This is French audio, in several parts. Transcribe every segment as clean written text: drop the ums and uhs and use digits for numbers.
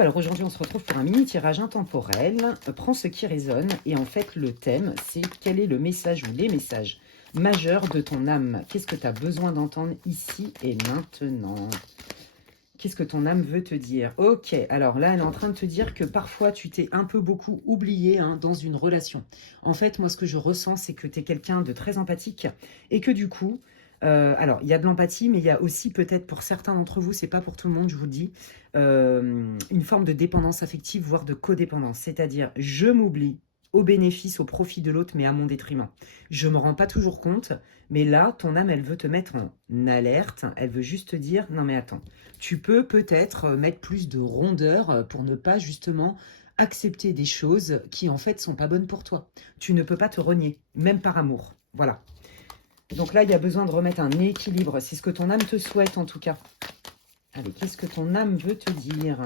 alors aujourd'hui on se retrouve pour un mini tirage intemporel. Prends ce qui résonne et en fait le thème c'est quel est le message ou les messages majeurs de ton âme. Qu'est-ce que tu as besoin d'entendre ici et maintenant? Qu'est-ce que ton âme veut te dire? Ok, alors là, elle est en train de te dire que parfois, tu t'es un peu beaucoup oublié dans une relation. En fait, moi, ce que je ressens, c'est que tu es quelqu'un de très empathique et que du coup, alors, il y a de l'empathie, mais il y a aussi peut-être pour certains d'entre vous, c'est pas pour tout le monde, je vous le dis, une forme de dépendance affective, voire de codépendance. C'est-à-dire, je m'oublie au bénéfice, au profit de l'autre, mais à mon détriment. Je ne me rends pas toujours compte, mais là, ton âme, elle veut te mettre en alerte. Elle veut juste te dire, non mais attends, tu peux peut-être mettre plus de rondeur pour ne pas justement accepter des choses qui en fait sont pas bonnes pour toi. Tu ne peux pas te renier, même par amour. Voilà. Donc là, il y a besoin de remettre un équilibre. C'est ce que ton âme te souhaite en tout cas. Allez, qu'est-ce que ton âme veut te dire?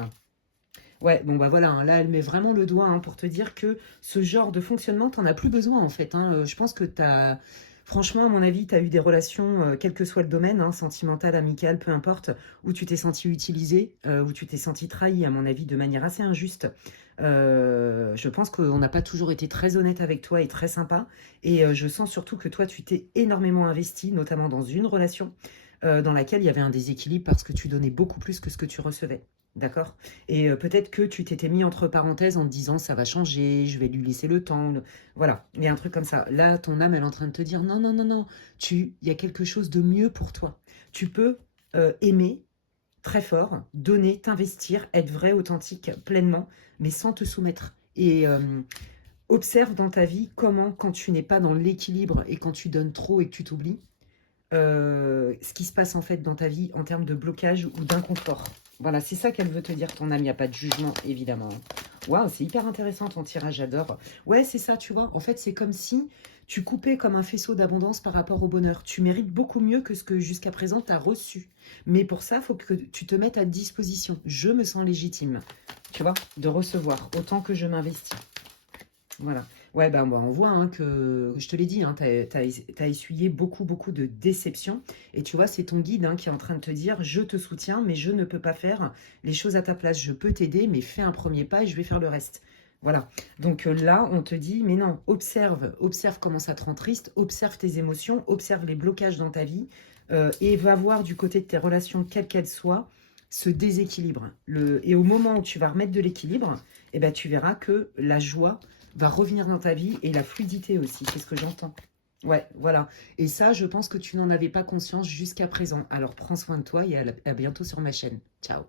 Ouais, bon bah voilà, là elle met vraiment le doigt pour te dire que ce genre de fonctionnement, t'en as plus besoin en fait. Je pense que t'as, franchement à mon avis, t'as eu des relations, quel que soit le domaine, sentimental, amical, peu importe, où tu t'es senti utilisé, où tu t'es senti trahi, à mon avis, de manière assez injuste. Je pense qu'on n'a pas toujours été très honnête avec toi et très sympa. Et je sens surtout que toi, tu t'es énormément investi, notamment dans une relation dans laquelle il y avait un déséquilibre parce que tu donnais beaucoup plus que ce que tu recevais. D'accord? Et peut-être que tu t'étais mis entre parenthèses en te disant ça va changer, je vais lui laisser le temps. Voilà, il y a un truc comme ça. Là, ton âme, elle est en train de te dire non, non, non, non, il y a quelque chose de mieux pour toi. Tu peux aimer très fort, donner, t'investir, être vrai, authentique, pleinement, mais sans te soumettre. Et observe dans ta vie comment, quand tu n'es pas dans l'équilibre et quand tu donnes trop et que tu t'oublies, ce qui se passe en fait dans ta vie en termes de blocage ou d'inconfort. Voilà, c'est ça qu'elle veut te dire, ton âme. Il n'y a pas de jugement, évidemment. Waouh, c'est hyper intéressant ton tirage, j'adore. Ouais, c'est ça, tu vois. En fait, c'est comme si tu coupais comme un faisceau d'abondance par rapport au bonheur. Tu mérites beaucoup mieux que ce que jusqu'à présent tu as reçu. Mais pour ça, il faut que tu te mettes à disposition. Je me sens légitime, tu vois, de recevoir autant que je m'investis. Voilà. Ouais, ben, on voit que, je te l'ai dit, tu as essuyé beaucoup, beaucoup de déceptions. Et tu vois, c'est ton guide qui est en train de te dire, je te soutiens, mais je ne peux pas faire les choses à ta place. Je peux t'aider, mais fais un premier pas et je vais faire le reste. Voilà. Donc là, on te dit, mais non, observe, observe comment ça te rend triste, observe tes émotions, observe les blocages dans ta vie et va voir du côté de tes relations, quelles qu'elles soient, ce déséquilibre. Et au moment où tu vas remettre de l'équilibre, eh ben, tu verras que la joie va revenir dans ta vie et la fluidité aussi, c'est ce que j'entends. Ouais, voilà. Et ça, je pense que tu n'en avais pas conscience jusqu'à présent. Alors prends soin de toi et à bientôt sur ma chaîne. Ciao.